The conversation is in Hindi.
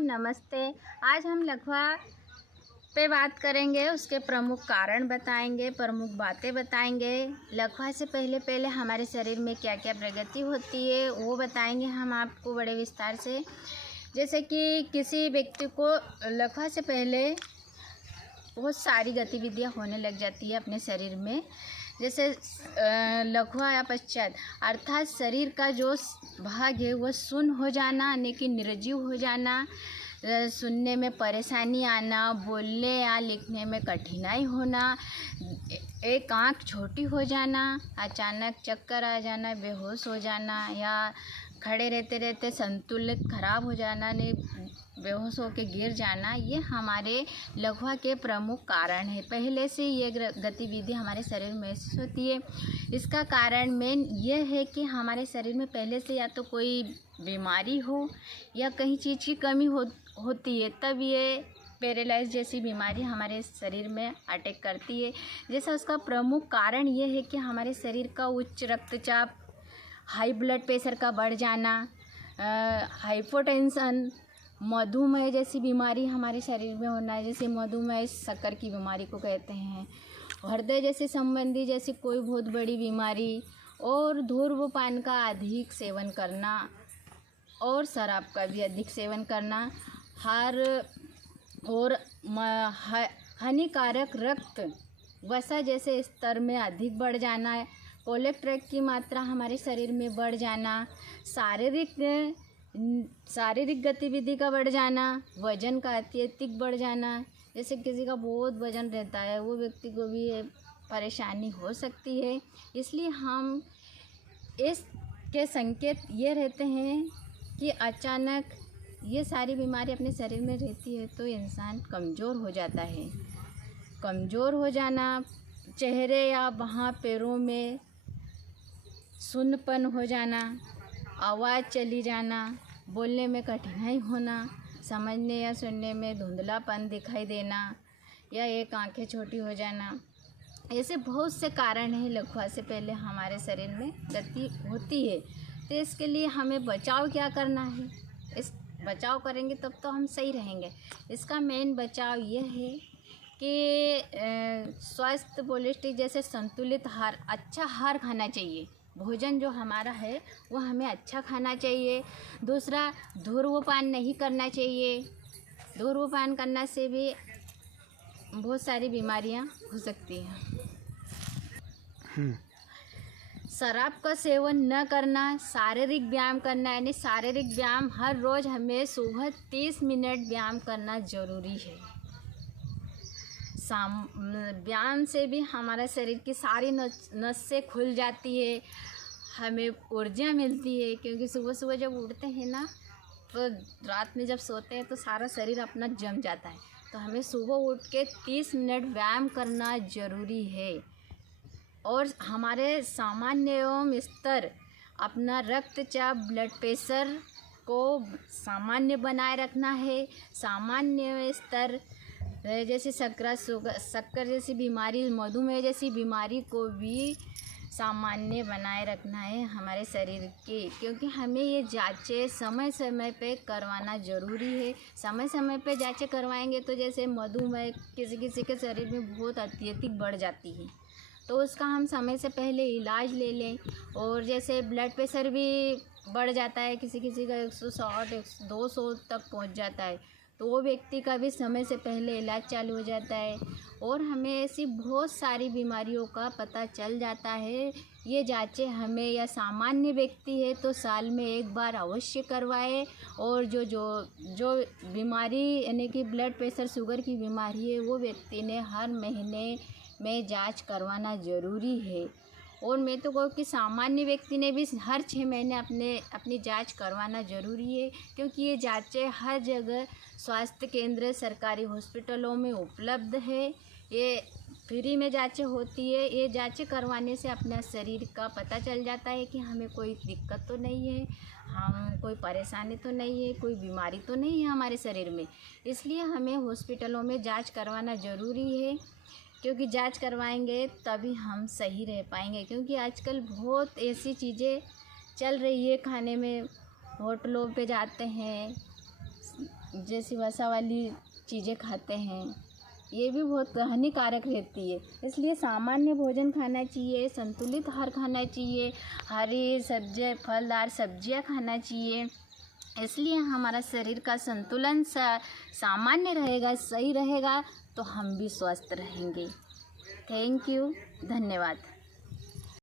नमस्ते। आज हम लकवा पे बात करेंगे, उसके प्रमुख कारण बताएंगे, प्रमुख बातें बताएंगे। लकवा से पहले हमारे शरीर में क्या क्या प्रगति होती है वो बताएंगे हम आपको बड़े विस्तार से। जैसे कि किसी व्यक्ति को लकवा से पहले बहुत सारी गतिविधियां होने लग जाती है अपने शरीर में। जैसे लकवा या पश्चात अर्थात शरीर का जो भाग है वह शून्य हो जाना, यानी कि निर्जीव हो जाना, सुनने में परेशानी आना, बोलने या लिखने में कठिनाई होना, एक आँख छोटी हो जाना, अचानक चक्कर आ जाना, बेहोश हो जाना या खड़े रहते रहते संतुलित खराब हो जाना, ने बेहोश होकर गिर जाना, ये हमारे लकवा के प्रमुख कारण है। पहले से ये गतिविधि हमारे शरीर में महसूस होती है। इसका कारण मेन ये है कि हमारे शरीर में पहले से या तो कोई बीमारी हो या कहीं चीज़ की कमी होती है, तब ये पैरालाइज जैसी बीमारी हमारे शरीर में अटैक करती है। जैसा उसका प्रमुख कारण ये है कि हमारे शरीर का उच्च रक्तचाप, हाई ब्लड प्रेशर का बढ़ जाना, हाइपोटेंशन, मधुमेह जैसी बीमारी हमारे शरीर में होना है। जैसे मधुमेह शक्कर की बीमारी को कहते हैं, हृदय जैसे संबंधी जैसी कोई बहुत बड़ी बीमारी, और धूम्रपान का अधिक सेवन करना और शराब का भी अधिक सेवन करना, और हानिकारक रक्त वसा जैसे स्तर में अधिक बढ़ जाना है, कोलेस्ट्रॉल की मात्रा हमारे शरीर में बढ़ जाना, शारीरिक गतिविधि का बढ़ जाना, वजन का अत्यधिक बढ़ जाना। जैसे किसी का बहुत वजन रहता है, वो व्यक्ति को भी परेशानी हो सकती है। इसलिए हम इसके संकेत ये रहते हैं कि अचानक ये सारी बीमारी अपने शरीर में रहती है तो इंसान कमज़ोर हो जाता है। कमज़ोर हो जाना, चेहरे या बाहाँ पैरों में सुन्नपन हो जाना, आवाज़ चली जाना, बोलने में कठिनाई होना, समझने या सुनने में धुंधलापन दिखाई देना या एक आंखें छोटी हो जाना, ऐसे बहुत से कारण हैं लकवा से पहले हमारे शरीर में गति होती है। तो इसके लिए हमें बचाव क्या करना है? इस बचाव करेंगे तब तो हम सही रहेंगे। इसका मेन बचाव ये है कि स्वस्थ पौष्टिक जैसे संतुलित आहार, अच्छा आहार खाना चाहिए। भोजन जो हमारा है वो हमें अच्छा खाना चाहिए। दूसरा, धूम्रपान नहीं करना चाहिए। धूम्रपान करने से भी बहुत सारी बीमारियां हो सकती हैं। शराब का सेवन न करना, शारीरिक व्यायाम करना, यानी शारीरिक व्यायाम हर रोज़ हमें सुबह 30 मिनट व्यायाम करना ज़रूरी है। व्यायाम से भी हमारा शरीर की सारी नसें खुल जाती है, हमें ऊर्जा मिलती है। क्योंकि सुबह सुबह जब उठते हैं ना, तो रात में जब सोते हैं तो सारा शरीर अपना जम जाता है। तो हमें सुबह उठ के 30 मिनट व्यायाम करना ज़रूरी है। और हमारे सामान्य एवं स्तर, अपना रक्तचाप, ब्लड प्रेशर को सामान्य बनाए रखना है। सामान्य स्तर जैसे शक्कर जैसी बीमारी, मधुमेह जैसी बीमारी को भी सामान्य बनाए रखना है हमारे शरीर की। क्योंकि हमें ये जांचें समय समय पे करवाना ज़रूरी है। समय समय पे जांचें करवाएंगे तो जैसे मधुमेह किसी किसी के शरीर में बहुत अत्यधिक बढ़ जाती है, तो उसका हम समय से पहले इलाज ले लें। और जैसे ब्लड प्रेशर भी बढ़ जाता है, किसी किसी का 160 200 तक पहुंच जाता है, तो वो व्यक्ति का भी समय से पहले इलाज चालू हो जाता है। और हमें ऐसी बहुत सारी बीमारियों का पता चल जाता है। ये जांचें हमें, या सामान्य व्यक्ति है तो साल में एक बार अवश्य करवाए। और जो बीमारी यानी कि ब्लड प्रेशर, शुगर की बीमारी है, वो व्यक्ति ने हर महीने में जांच करवाना ज़रूरी है। और मैं तो कहूँ कि सामान्य व्यक्ति ने भी हर 6 महीने अपनी जांच करवाना ज़रूरी है। क्योंकि ये जांचें हर जगह स्वास्थ्य केंद्र, सरकारी हॉस्पिटलों में उपलब्ध है। ये फ्री में जांचें होती है। ये जांचें करवाने से अपना शरीर का पता चल जाता है कि हमें कोई दिक्कत तो नहीं है, हम कोई परेशानी तो नहीं है, कोई बीमारी तो नहीं है हमारे शरीर में। इसलिए हमें हॉस्पिटलों में जांच करवाना ज़रूरी है। क्योंकि जांच करवाएंगे तभी हम सही रह पाएंगे। क्योंकि आजकल बहुत ऐसी चीज़ें चल रही है खाने में, होटलों पे जाते हैं, जैसी वसा वाली चीज़ें खाते हैं, ये भी बहुत हानिकारक रहती है। इसलिए सामान्य भोजन खाना चाहिए, संतुलित आहार खाना चाहिए, हरी सब्जियाँ, फलदार सब्जियाँ खाना चाहिए। इसलिए हमारा शरीर का संतुलन सामान्य रहेगा, सही रहेगा, तो हम भी स्वस्थ रहेंगे। थैंक यू, धन्यवाद।